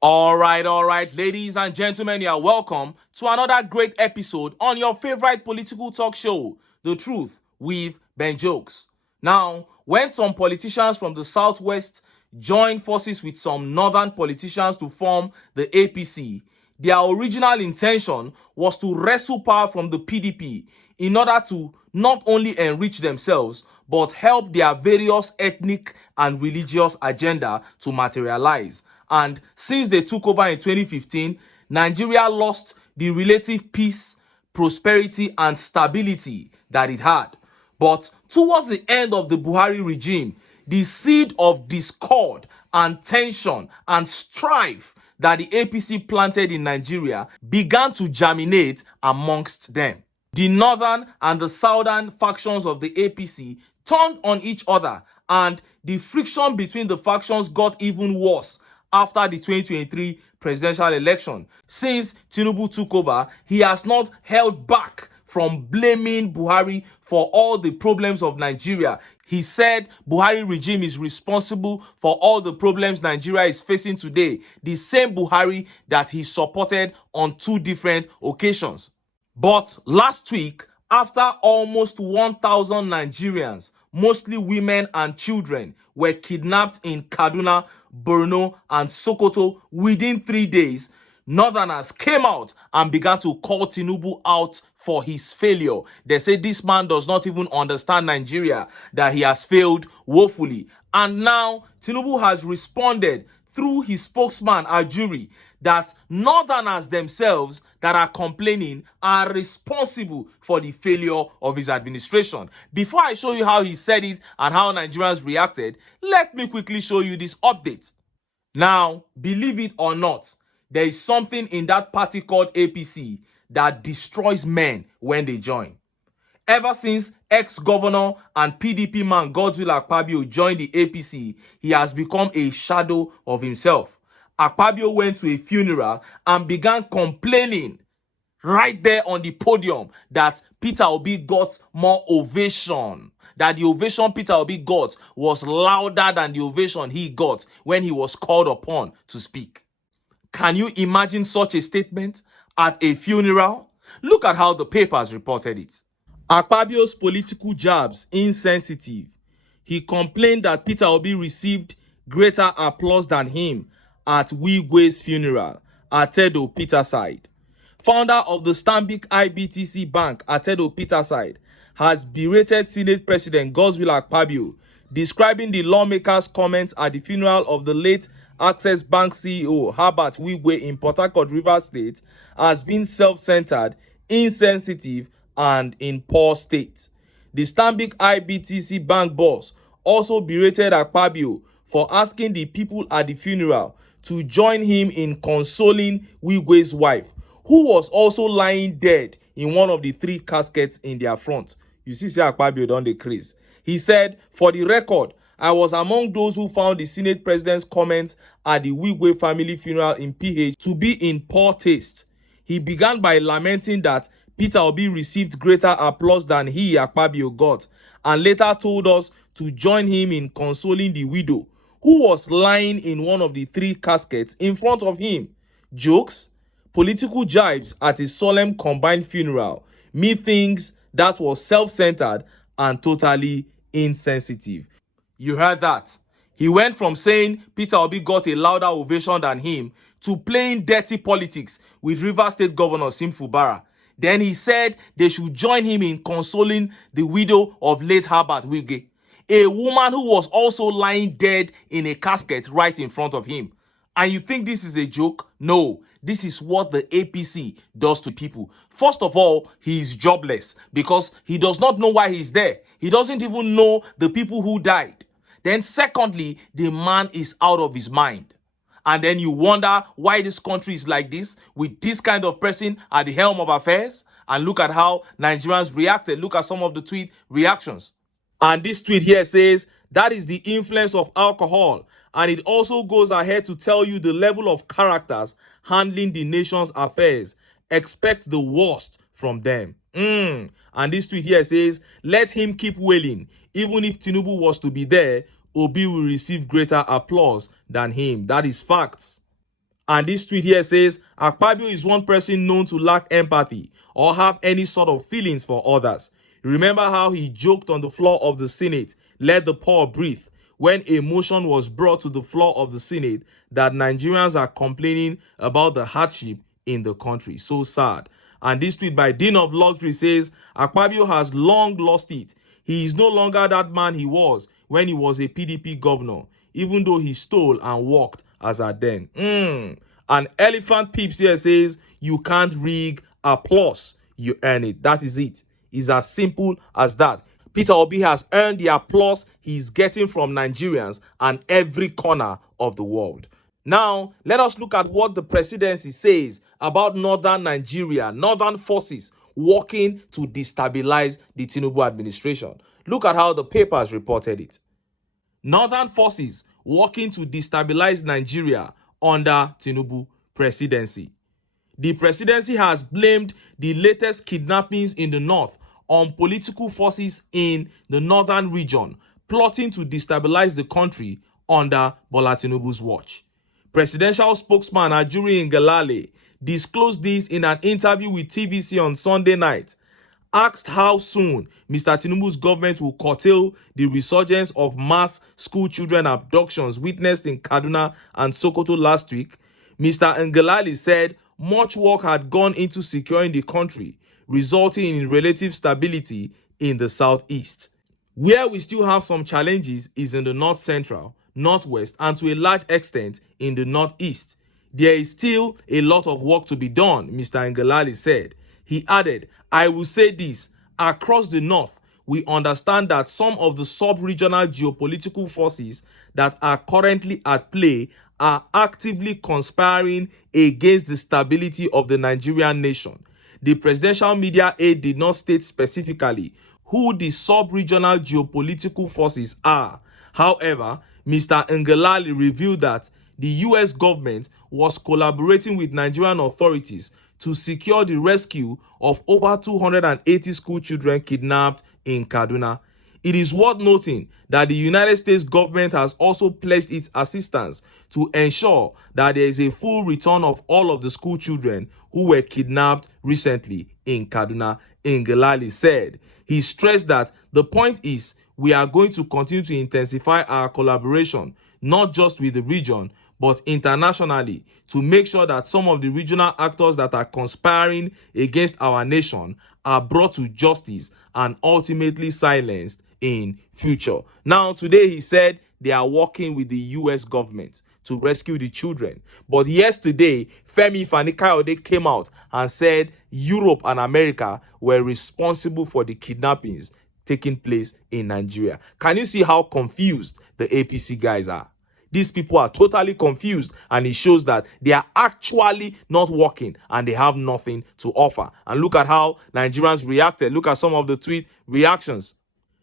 All right, ladies and gentlemen, you are welcome to another great episode on your favorite political talk show, The Truth with Ben Jokes. Now, when some politicians from the Southwest joined forces with some northern politicians to form the APC, their original intention was to wrestle power from the PDP in order to not only enrich themselves, but help their various ethnic and religious agenda to materialize. And since they took over in 2015, Nigeria lost the relative peace, prosperity, and stability that it had. But towards the end of the Buhari regime, the seed of discord and tension and strife that the APC planted in Nigeria began to germinate amongst them. The northern and the southern factions of the APC turned on each other, and the friction between the factions got even worse after the 2023 presidential election. Since Tinubu took over, he has not held back from blaming Buhari for all the problems of Nigeria. He said Buhari regime is responsible for all the problems Nigeria is facing today. The same Buhari that he supported on two different occasions. But last week, after almost 1,000 Nigerians, mostly women and children, were kidnapped in Kaduna, Borno, and Sokoto within 3 days, Northerners came out and began to call Tinubu out for his failure. They say this man does not even understand Nigeria, that he has failed woefully. And now Tinubu has responded through his spokesman, Ajuri, that Northerners themselves that are complaining are responsible for the failure of his administration. Before I show you how he said it and how Nigerians reacted, let me quickly show you this update. Now, believe it or not, there is something in that party called APC that destroys men when they join. Ever since ex-governor and PDP man Godswill Akpabio joined the APC, he has become a shadow of himself. Akpabio went to a funeral and began complaining right there on the podium that Peter Obi got more ovation. That the ovation Peter Obi got was louder than the ovation he got when he was called upon to speak. Can you imagine such a statement at a funeral? Look at how the papers reported it. Akpabio's political jabs insensitive. He complained that Peter Obi received greater applause than him at Wigwe's funeral, Atedo Peterside. Founder of the Stanbic IBTC Bank, Atedo Peterside, has berated Senate President Godswill Akpabio, describing the lawmaker's comments at the funeral of the late Access Bank CEO Herbert Wigwe in Port Harcourt, Rivers State, as being self-centered, insensitive, and in poor state. The Stanbic IBTC Bank boss also berated Akpabio for asking the people at the funeral to join him in consoling Wigwe's wife, who was also lying dead in one of the 3 caskets in their front. You see, Akpabio don dey craze. He said, "For the record, I was among those who found the Senate President's comments at the Wigwe family funeral in PH to be in poor taste." He began by lamenting that Peter Obi received greater applause than he, Akpabio, got, and later told us to join him in consoling the widow, who was lying in one of the 3 caskets in front of him. Jokes, political jibes at a solemn combined funeral, methinks that was self-centered and totally insensitive. You heard that. He went from saying Peter Obi got a louder ovation than him to playing dirty politics with Rivers State Governor Sim Fubara. Then he said they should join him in consoling the widow of late Herbert Wigwe, a woman who was also lying dead in a casket right in front of him. And you think this is a joke? No, this is what the APC does to people. First of all, he is jobless because he does not know why he's there. He doesn't even know the people who died. Then secondly, the man is out of his mind. And then you wonder why this country is like this, with this kind of person at the helm of affairs. And look at how Nigerians reacted. Look at some of the tweet reactions. And this tweet here says, that is the influence of alcohol. And it also goes ahead to tell you the level of characters handling the nation's affairs. Expect the worst from them. And this tweet here says, let him keep wailing. Even if Tinubu was to be there, Obi will receive greater applause than him. That is facts. And this tweet here says, Akpabio is one person known to lack empathy or have any sort of feelings for others. Remember how he joked on the floor of the Senate, let the poor breathe, when a motion was brought to the floor of the Senate that Nigerians are complaining about the hardship in the country. So sad. And this tweet by Dean of Luxury says, Akpabio has long lost it. He is no longer that man he was when he was a PDP governor, even though he stole and walked as at then. And Elephant Peeps here says, you can't rig applause, you earn it. That is it. It's as simple as that. Peter Obi has earned the applause he's getting from Nigerians and every corner of the world. Now, let us look at what the presidency says about northern Nigeria, northern forces working to destabilize the Tinubu administration. Look at how the papers reported it. Northern forces working to destabilize Nigeria under Tinubu presidency. The presidency has blamed the latest kidnappings in the north on political forces in the northern region plotting to destabilize the country under Bola Tinubu's watch. Presidential spokesman Ajuri Ngelale disclosed this in an interview with TVC on Sunday night. Asked how soon Mr. Tinubu's government will curtail the resurgence of mass school children abductions witnessed in Kaduna and Sokoto last week, Mr. Ngelale said much work had gone into securing the country, resulting in relative stability in the southeast. Where we still have some challenges is in the north central, northwest, and to a large extent in the northeast. There is still a lot of work to be done, Mr. Ngelale said. He added, I will say this, across the north, we understand that some of the sub-regional geopolitical forces that are currently at play are actively conspiring against the stability of the Nigerian nation. The presidential media aide did not state specifically who the sub-regional geopolitical forces are. However, Mr. Ngelale revealed that the US government was collaborating with Nigerian authorities to secure the rescue of over 280 school children kidnapped in Kaduna. It is worth noting that the United States government has also pledged its assistance to ensure that there is a full return of all of the school children who were kidnapped recently in Kaduna, Ngelale said. He stressed that the point is we are going to continue to intensify our collaboration, not just with the region, but internationally, to make sure that some of the regional actors that are conspiring against our nation are brought to justice and ultimately silenced in future. Now, today he said they are working with the US government to rescue the children. But yesterday, Femi Fani-Kayode came out and said Europe and America were responsible for the kidnappings taking place in Nigeria. Can you see how confused the APC guys are? These people are totally confused, and it shows that they are actually not working and they have nothing to offer. And look at how Nigerians reacted. Look at some of the tweet reactions.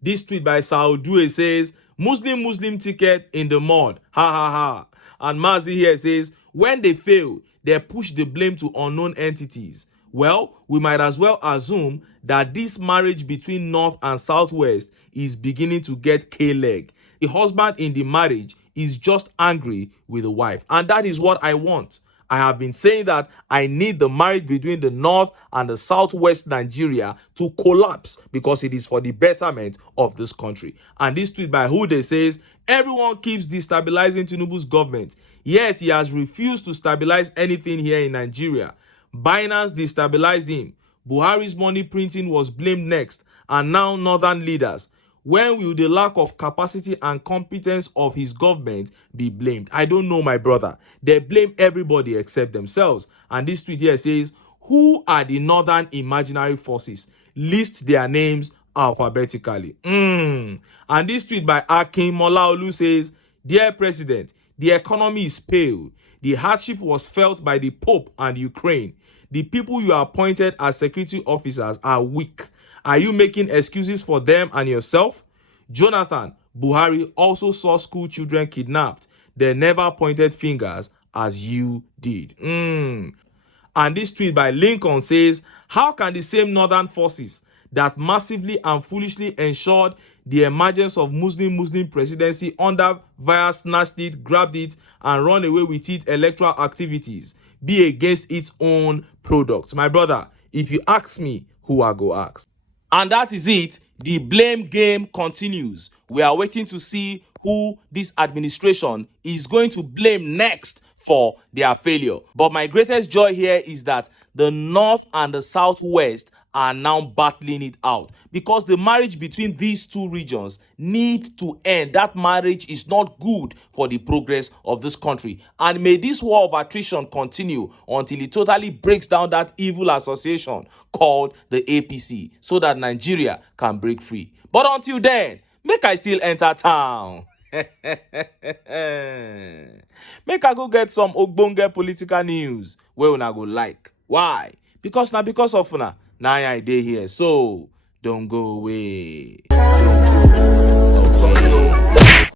This tweet by Saudue says, Muslim ticket in the mud. Ha ha ha. And Mazi here says, when they fail, they push the blame to unknown entities. Well, we might as well assume that this marriage between North and Southwest is beginning to get K-leg. The husband in the marriage is just angry with the wife. And that is what I want. I have been saying that I need the marriage between the North and the Southwest Nigeria to collapse because it is for the betterment of this country. And this tweet by Hude says, everyone keeps destabilizing Tinubu's government, yet he has refused to stabilize anything here in Nigeria. Binance destabilized him. Buhari's money printing was blamed next, and now northern leaders. When will the lack of capacity and competence of his government be blamed? I don't know, my brother. They blame everybody except themselves. And this tweet here says, who are the northern imaginary forces? List their names alphabetically. And this tweet by Akin Molaolu says, Dear President, the economy is pale. The hardship was felt by the Pope and Ukraine. The people you appointed as security officers are weak. Are you making excuses for them and yourself? Jonathan, Buhari also saw school children kidnapped. They never pointed fingers as you did. And this tweet by Lincoln says, how can the same northern forces that massively and foolishly ensured the emergence of Muslim presidency under via snatched it, grabbed it, and run away with it electoral activities be against its own product. My brother, if you ask me, who I go ask? And that is it. The blame game continues. We are waiting to see who this administration is going to blame next for their failure. But my greatest joy here is that the North and the Southwest are now battling it out, because the marriage between these two regions need to end. That marriage is not good for the progress of this country, and may this war of attrition continue until it totally breaks down that evil association called the APC, so that Nigeria can break free. But until then, make I still enter town. Make I go get some ogbonge political news wey una go like. Why? Because of una na I dey here, so don't go away. Don't